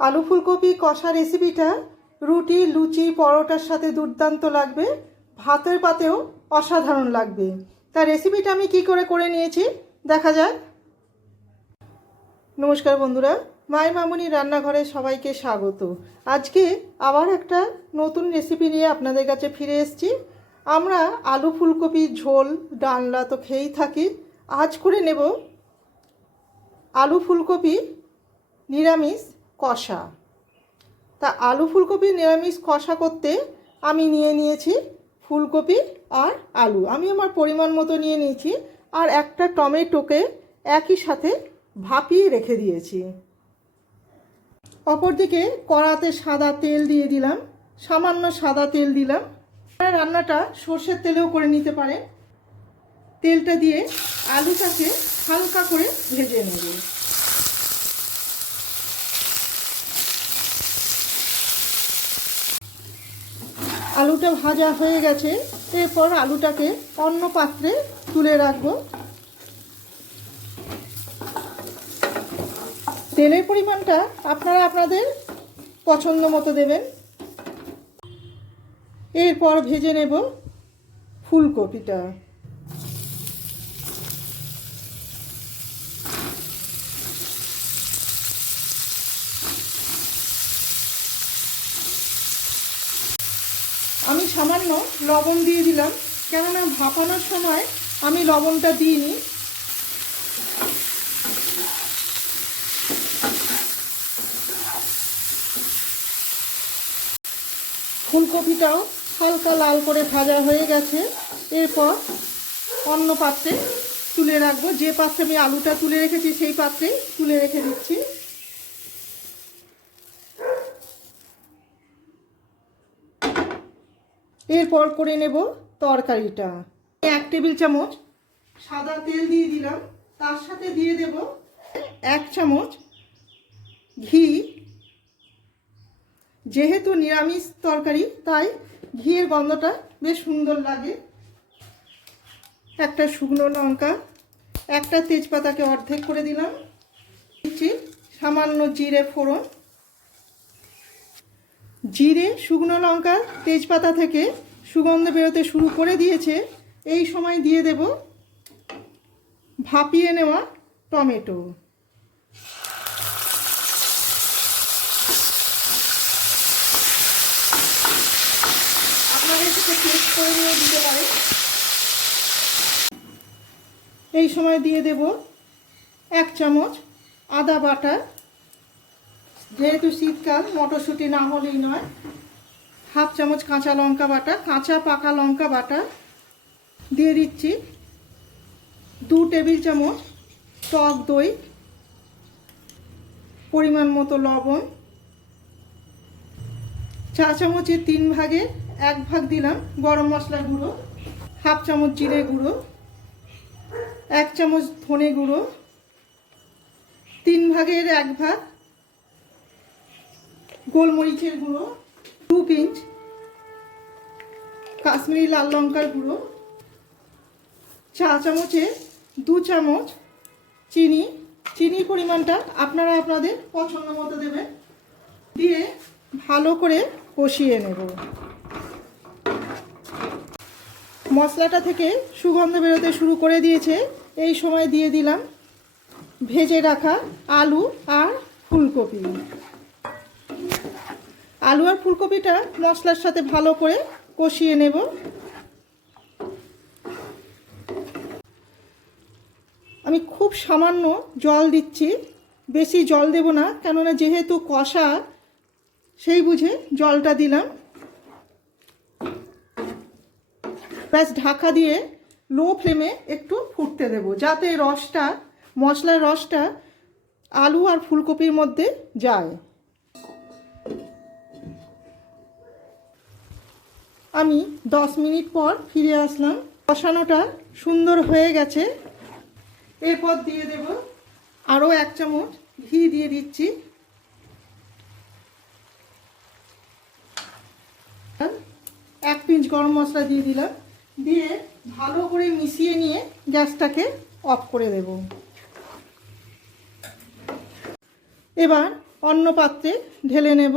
আলু ফুলকপি কষা রেসিপিটা রুটি, লুচি, পরোটার সাথে দুর্দান্ত লাগবে। ভাতের পাতেও অসাধারণ লাগবে। তা রেসিপিটা আমি কি করে করে নিয়েছি? দেখা যাক। নমস্কার বন্ধুরা মাই মামুনি রান্নাঘরে সবাইকে স্বাগত। আজকে আবার একটা নতুন রেসিপি নিয়ে আপনাদের কাছে ফিরে এসেছি। আমরা আলু ফুলকপি, ঝোল, ডালনা তো খেয়েই থাকি। আজ করে নেব আলু ফুলকপি নিরামিষ কষা। তা আলু ফুলকপি নিরামিষ কষা করতে আমি নিয়ে নিয়েছি ফুলকপি আর আলু। আমি আমার পরিমাণ মতো নিয়ে নিয়েছি আর একটা টমেটোকে একই সাথে ভাপিয়ে রেখে দিয়েছি। অপরদিকে কড়াতে সাদা তেল দিয়ে দিলাম, সামান্য সাদা তেল দিলাম। রান্নাটা সর্ষের তেলেও করে নিতে পারে তেলটা দিয়ে আলুটাকে হালকা করে ভেজে নেব। আলুটা ভাজা হয়ে গেছে। এরপর আলুটাকে অন্য পাত্রে তুলে রাখব। তেলের পরিমাণটা আপনারা আপনাদের পছন্দ মতো দেবেন। এরপর ভেজে নেব ফুলকপিটা। সামান্য লবণ দিয়ে দিলাম। কেননা ভাপানোর সময় আমি লবণটা দিইনি। ফুলকপিটাও হালকা লাল করে ভাজা হয়ে গেছে। এরপর অন্য পাত্রে তুলে রাখব। যে পাত্রে আমি আলুটা তুলে রেখেছি, সেই পাত্রেই তুলে রেখে দিচ্ছি। এরপর করে নেব তরকারিটা। এক টেবিল চামচ সাদা তেল দিয়ে দিলাম। তার সাথে দিয়ে দেব এক চামচ ঘি। যেহেতু নিরামিষ তরকারি, তাই ঘিয়ের গন্ধটা বেশ সুন্দর লাগে। একটা শুকনো লঙ্কা, একটা তেজপাতাকে অর্ধেক করে দিলাম। সামান্য জিরে ফোড়ন। জিরে, শুকনো লঙ্কা, তেজপাতা থেকে সুগন্ধ বেরোতে শুরু করে দিয়েছে। এই সময় দিয়ে দেব ভাপিয়ে নেওয়া টমেটো। করে নিয়ে দিতে এই সময় দিয়ে দেব এক চামচ আদা বাটা যেহেতু শীতকাল, মটরশুঁটি না হলেই নয়। হাফ চামচ কাঁচা লঙ্কা বাটা, কাঁচা পাকা লঙ্কা বাটা দিয়ে দিচ্ছি। দু টেবিল চামচ টক দই, পরিমাণ মতো লবণ। চা চামচের তিন ভাগে এক ভাগ দিলাম গরম মশলা গুঁড়ো, হাফ চামচ জিরে গুঁড়ো, এক চামচ ধনে গুঁড়ো, তিন ভাগের এক ভাগ গোলমরিচের গুঁড়ো, দু পিঞ্চ কাশ্মীরি লাল লঙ্কার গুঁড়ো, চা চামচে দু চামচ চিনি। চিনির পরিমাণটা আপনারা আপনাদের পছন্দ মতো দেবেন। দিয়ে ভালো করে কষিয়ে নেব। মশলাটা থেকে সুগন্ধ বেরোতে শুরু করে দিয়েছে। এই সময় দিয়ে দিলাম ভেজে রাখা আলু আর ফুলকপি। আলু আর ফুলকপিটা মশলার সাথে ভালো করে কষিয়ে নেব। আমি খুব সামান্য জল দিচ্ছি, বেশি জল দেব না, কেননা যেহেতু কষা, সেই বুঝে জলটা দিলাম। ব্যাস, ঢাকা দিয়ে লো ফ্লেমে একটু ফুটতে দেব, যাতে রসটা, মশলার রসটা আলু আর ফুলকপির মধ্যে যায়। আমি দশ মিনিট পর ফিরে আসলাম। কষানোটা সুন্দর হয়ে গেছে। এরপর দিয়ে দেব আরও এক চামচ ঘি দিয়ে দিচ্ছি। এক পিঞ্চ গরম মশলা দিয়ে দিলাম। দিয়ে ভালো করে মিশিয়ে নিয়ে গ্যাসটাকে অফ করে দেব। এবার অন্য পাত্রে ঢেলে নেব।